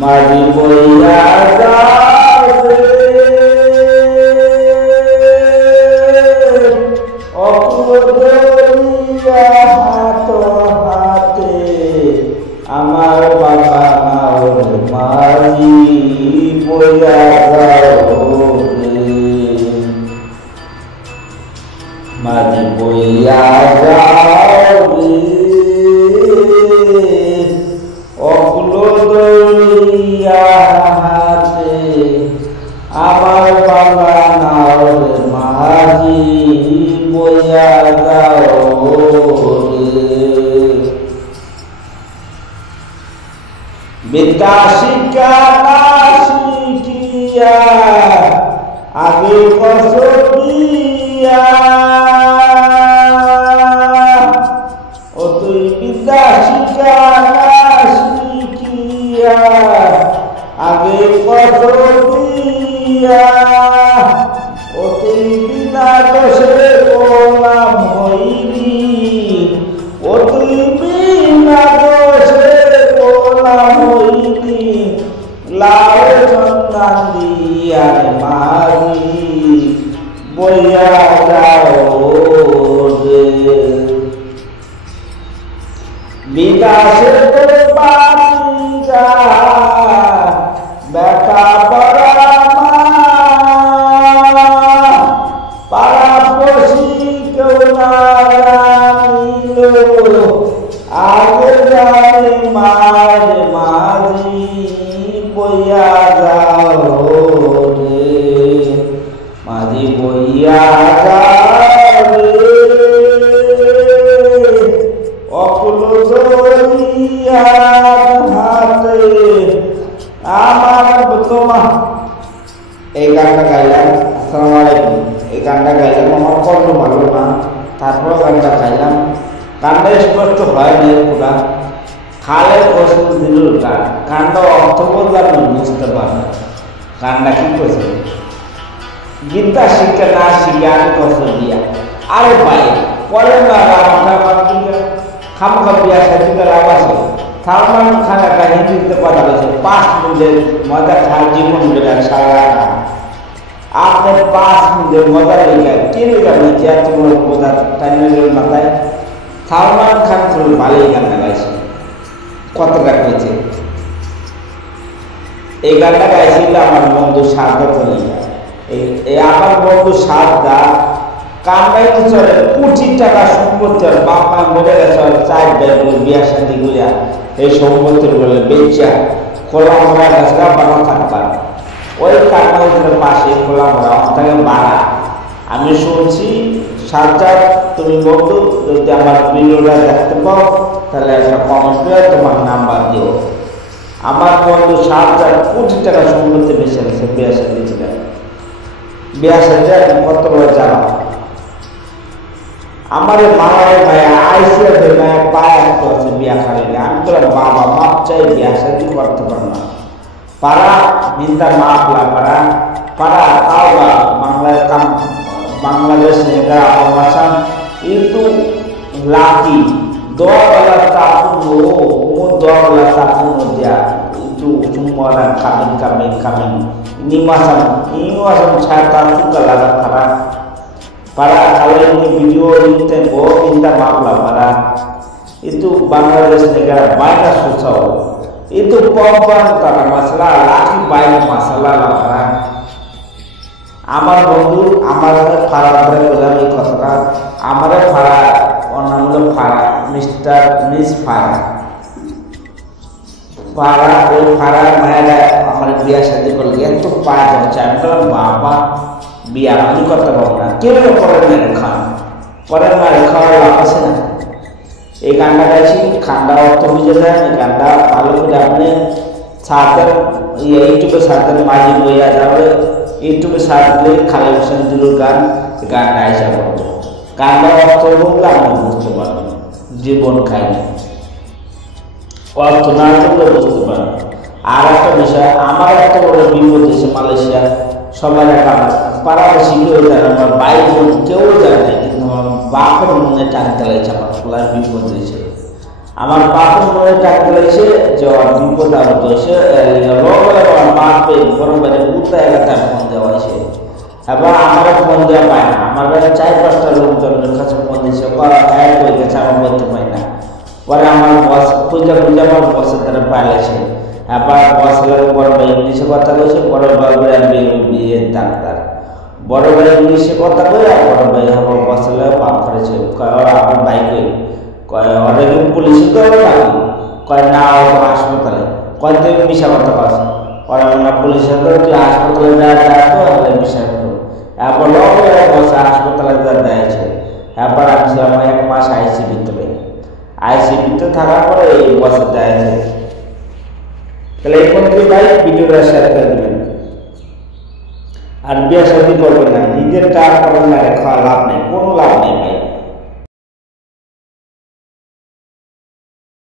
মাঝি বইয়া যাবে অকুল দরিয়া হাত হাতে আমার বাবা মাঝি বইয়া যাবে মাঝি বইয়া যাবে অকুল দরিয়া হাতে আমার বাবা মাঝি বইয়া যাবে বিদ্যা শিক্ষা না শিখিয়া আগে কসবিয়া ও তুই বিদ্যা শিক্ষা না শিখিয়া আগে কসবিয়া ও তুই বিনা দোষে গোলাম হইলি ও তুই বিনা দোষে গোলাম হইলি লাউ সন্তান দিয়া মাঝি বইয়া যাও রে বিকাশে তো পারি যা বেটা বড়া পাড়া পড়শি কেউ না জানিল আগে জানি মাঝি বইয়া যাও রে মাঝি বইয়া যাবে অকুল দরিয়া হাতে আমার তোমা এই গানটা গাইলাম। আসসালামু আলাইকুম। এই গানটা গাইলাম আমার কণ্ঠ ভালো না, তারপর গানটা গাইলাম। গানটা স্পষ্ট হয়নি পুরা খালের কষ্ট দিল গান। গানটা অর্থ বললাম বুঝতে পারলাম গানটা কি করছে। বিদ্যা শিক্ষা না শিখে আমি কষ্ট দিয়া আরে ভাই পরে খামখা বিয়া সাথে লাভ আছে। সালমান খান একটা হিন্দিতে কথা বলছে 5 মিনিটের মজা খাওয়ার জীবন বেড়া সারা আপনি 5 মিনিটের মজা লেগে কে লেগে বলছে এত বড় কথা টাইমের মাথায়। সালমান খান খুব ভালোই গানটা গাইছে, কতটা হয়েছে। এই গানটা গাইছিল আমার বন্ধু সারদা চলে এই আমার বন্ধু সারদা কান্দাই চলে কোটি টাকা সম্পত্তি আর বাপ মা মরে গেছে আর 4 বেডরুম বিয়া শাদি গুলিয়া এই সম্পত্তির বলে বেচা খোলা মোড়া গাছটা বানা থাকবার ওই কান্দার পাশে খোলা মোড়া থেকে বাড়া। আমি শুনছি সাজ্জাদ তুমি বন্ধু যদি আমার ভিডিওটা দেখতে পাও তাহলে একটা কমেন্ট করে তোমার নাম্বার দিও। আমার বন্ধু সাজ্জাদ কোটি টাকা সম্পত্তি বেঁচে গেছে বিয়া শাদি ছিল। বিয়া শাদি কত বড় জানা আমার মামার ভাই আইসিয়া ভাই পায় আছে বিয়া খাইলে আমি তো বাবা মাপ চাই বিয়া শাদি করতে পারো না পারা মিন্তা মাপলা পারা পারা তাও বাংলায় কাম বাংলাদেশ নেগা অবসান itu laki doa tapuno umur doa tapuno dia itu semua orang kami ini masam saya tahu kalau para kalau ini video ini minta maaf lah para itu Bangladesh negara banyak susah itu perempuan karena masalah laki banyak masalah lah para আমার বন্ধু আমার ফারা ধরে বললাম এই কথাটা আমার ফারা ওর নাম হলো ফারা মিস্টার মিস ফারা ফারা ওই ফারার মায়েরা আমার বিয়া শাদি করলে এত পায় যাচ্ছে আমি বললাম বাবা বিয়া আমি করতে পারবো না কেউ পরের মায়ের খান পরের মায়ের খাওয়ার লাভ আছে না। এই গানটা গাইছি খান্ডা অর্থ বুঝে যায় এই গানটা ভালো করে আপনি সাথের ইউটিউবে সাথের মাঝি বইয়া যাবে ইউটিউবে সার্চ দিলে খালেদ হোসেন দিলুর গানটা আইসা পড়বে। গানটা অর্থ বললে আমরা বুঝতে পারবেন জীবন খাইনি অর্থ না করলে বুঝতে পারবেন। আর একটা বিষয় আমার একটা বড় বিপদ হয়েছে মালয়েশিয়া সবাই পাড়াবাসী কেউ জানে আমার ভাই বোন কেউ জানে না কিন্তু আমার বাপের মনে টানতে লাগছে আমার খোলার বিপদ হয়েছে। আমার বাপের মনে টাকা দিয়েছে যে বিপদ আপদ হয়েছে লগে আমার বাপে বড় বাইরে উত্তা এলাকায় ফোন দেওয়া হয়েছে এবার আমার ফোন দেওয়া পায় না আমার বেলা 4-5টা লোকজনের কাছে ফোন দিয়েছে এক হয়ে গেছে আমার বলতে পাই না পরে আমার বস খুঁজে আমার বসের দ্বারা পাইলেছে এবার বসের বড় ভাই ইংলিশে কথা বলছে বড় ভাই বিয়ে ডাক্তার বড় ভাই ইংলিশে কথা বলে আর বড় ভাই আমার বসের পাপ করেছে আমার বাইকে অনেক পুলিশ কয় না হাসপাতালে কয় তুমি মিশা কথা পাস পরে আমরা পুলিশের তুই হাসপাতালে যাওয়া মিশা করো এরপর বসে হাসপাতালে দিয়েছে এরপর আমি ছিলাম 1 মাস আইসি ভিতরে থাকার পরে এই বছর দিয়েছে তাহলে এই পর্যন্ত ভাই ভিডিওটা শেয়ার করে দেবেন আর বিয়ে শাদী করবেন না নিজের টাকা করেন না খাওয়া লাভ নেই কোনো লাভ নেই